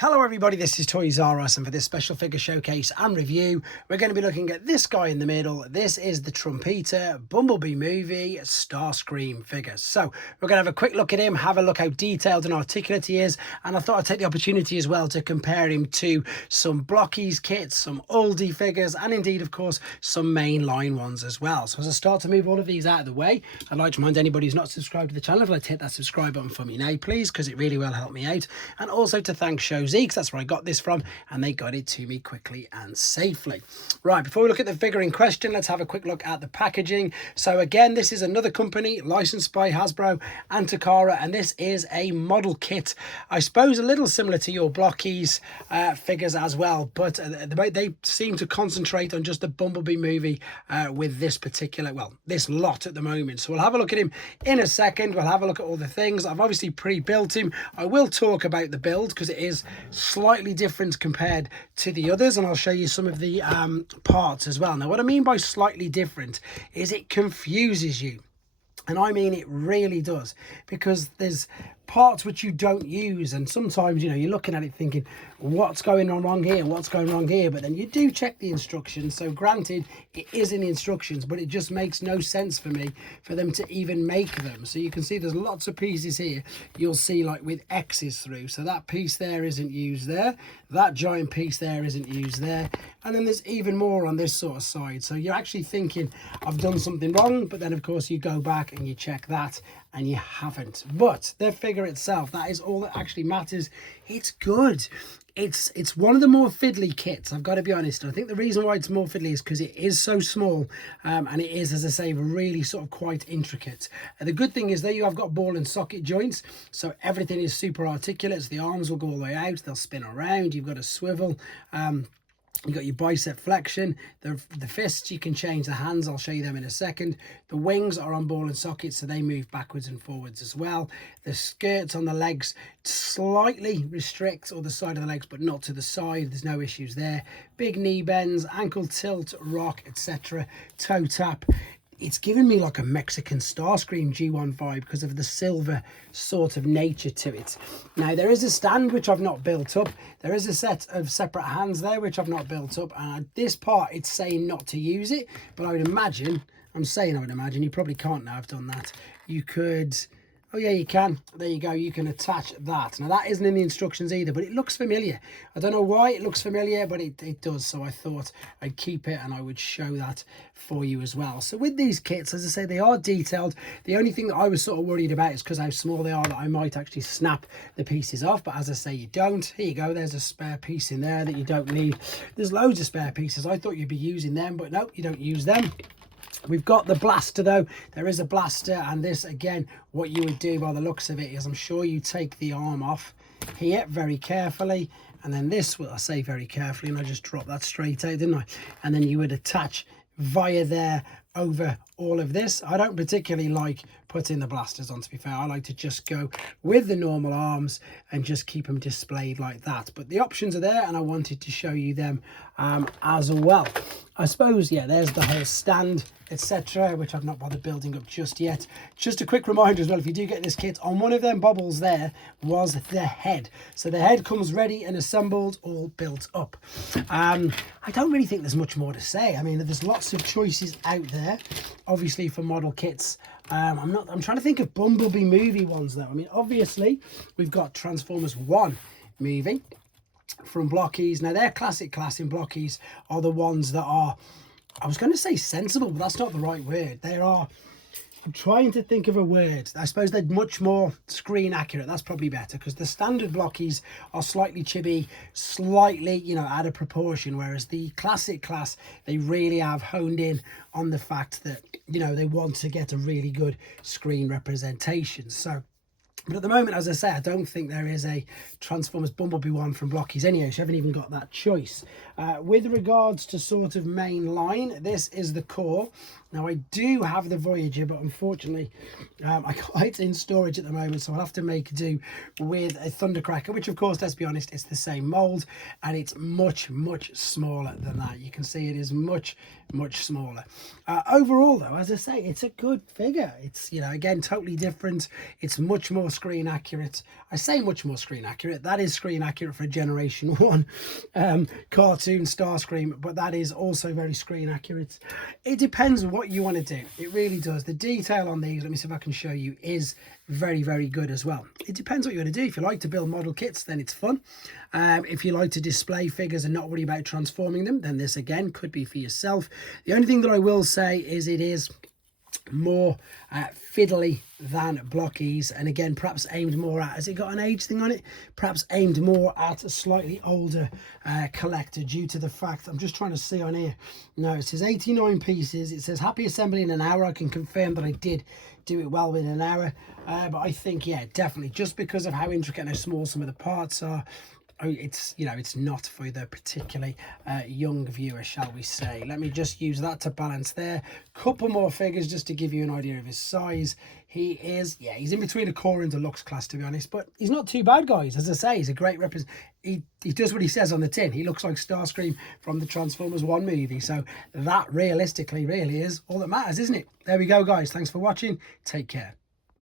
Hello everybody, this is Toys-R-Us, and for this special figure showcase and review, we're going to be looking at this guy in the middle. This is the Trumpeter Bumblebee movie Starscream figure. So we're going to have a quick look at him, have a look how detailed and articulate he is, and I thought I'd take the opportunity as well to compare him to some Blockies kits, some oldie figures, and indeed, of course, some mainline ones as well. So as I start to move all of these out of the way, I'd like to remind anybody who's not subscribed to the channel, if I'd hit that subscribe button for me now, please, because it really will help me out. And also to thank Shows, because that's where I got this from, and they got it to me quickly and safely. Right, before we look at the figure in question, let's have a quick look at the packaging. So again, this is another company licensed by Hasbro and Takara, and this is a model kit. I suppose a little similar to your Blockies figures as well, but they seem to concentrate on just the Bumblebee movie with this particular, well, this lot at the moment. So we'll have a look at him in a second. We'll have a look at all the things. I've obviously pre-built him. I will talk about the build because it is slightly different compared to the others, and I'll show you some of the parts as well. Now, what I mean by slightly different is it confuses you, and I mean it really does, because there's parts which you don't use, and sometimes, you know, you're looking at it thinking, what's going on wrong here, what's going wrong here, but then you do check the instructions. So granted, it is in the instructions, but it just makes no sense for me for them to even make them. So you can see there's lots of pieces here you'll see like with X's through, so that piece there isn't used there, that giant piece there isn't used there, and then there's even more on this sort of side. So you're actually thinking, I've done something wrong, but then of course you go back and you check that and you haven't. But the figure itself, that is all that actually matters. It's good. It's one of the more fiddly kits, I've got to be honest. I think the reason why it's more fiddly is because it is so small, and it is, as I say, really sort of quite intricate. The good thing is there you have got ball and socket joints, so everything is super articulate. So the arms will go all the way out, they'll spin around, you've got a swivel, you've got your bicep flexion, the fists, you can change the hands, I'll show you them in a second. The wings are on ball and sockets, so they move backwards and forwards as well. The skirts on the legs slightly restrict, or the side of the legs, but not to the side, there's no issues there. Big knee bends, ankle tilt, rock, etc. Toe tap. It's given me like a Mexican Starscream G1 vibe because of the silver sort of nature to it. Now, there is a stand which I've not built up. There is a set of separate hands there which I've not built up. And this part, it's saying not to use it. But I would imagine, you probably can't now, I've done that. You could... Oh yeah, you can. There you go. You can attach that. Now, that isn't in the instructions either, but it looks familiar. I don't know why it looks familiar, but it does. So I thought I'd keep it and I would show that for you as well. So with these kits, as I say, they are detailed. The only thing that I was sort of worried about is because how small they are, that I might actually snap the pieces off. But as I say, you don't. Here you go. There's a spare piece in there that you don't need. There's loads of spare pieces. I thought you'd be using them, but no, you don't use them. We've got the blaster though. There is a blaster, and this, again, what you would do by the looks of it is I'm sure you take the arm off here very carefully, and then this, well, I say very carefully, and I just dropped that straight out, didn't I? And then you would attach via there over all of this. I don't particularly like putting the blasters on, to be fair. I like to just go with the normal arms and just keep them displayed like that. But the options are there, and I wanted to show you them as well. I suppose, yeah, there's the whole stand, etc., which I've not bothered building up just yet. Just a quick reminder as well, if you do get this kit, on one of them bobbles there was the head. So the head comes ready and assembled, all built up. I don't really think there's much more to say. I mean, there's lots of choices out there, obviously, for model kits. I'm trying to think of Bumblebee movie ones though. I mean, obviously, we've got Transformers 1 movie from Blockies. Now, their classic class in Blockies are the ones that are, I was going to say sensible, but that's not the right word. They are, I'm trying to think of a word. I suppose they're much more screen accurate. That's probably better, because the standard Blockies are slightly chibi, slightly, you know, out of proportion, whereas the classic class, they really have honed in on the fact that, you know, they want to get a really good screen representation. So, but at the moment, as I say, I don't think there is a Transformers Bumblebee one from Blockies anyway, so I haven't even got that choice. With regards to sort of main line, this is the core. Now I do have the Voyager, but unfortunately it's in storage at the moment, so I'll have to make do with a Thundercracker, which of course, let's be honest, it's the same mold, and it's much smaller than that. You can see it is much smaller. Overall though, as I say, it's a good figure. It's, you know, again, totally different. It's much more screen accurate. I say much more screen accurate. That is screen accurate for a Generation 1 cartoon Starscream, but that is also very screen accurate. It depends on what you want to do. It really does. The detail on these, let me see if I can show you, is very good as well. It depends what you want to do. If you like to build model kits, then it's fun. If you like to display figures and not worry about transforming them, then this again could be for yourself. The only thing that I will say is it is more fiddly than Blockies, and again perhaps aimed more at, has it got an age thing on it, perhaps aimed more at a slightly older collector, due to the fact, I'm just trying to see on here, no, it says 89 pieces, it says happy assembly in an hour. I can confirm that I did do it well within an hour, but I think, yeah, definitely, just because of how intricate and how small some of the parts are, it's, you know, it's not for the particularly young viewer, shall we say. Let me just use that to balance there. Couple more figures just to give you an idea of his size. He is, yeah, he's in between a core and deluxe class, to be honest, but he's not too bad, guys. As I say, he's a great represent. He does what he says on the tin. He looks like Starscream from the Transformers 1 movie, so that realistically really is all that matters, isn't it? There we go, guys. Thanks for watching. Take care.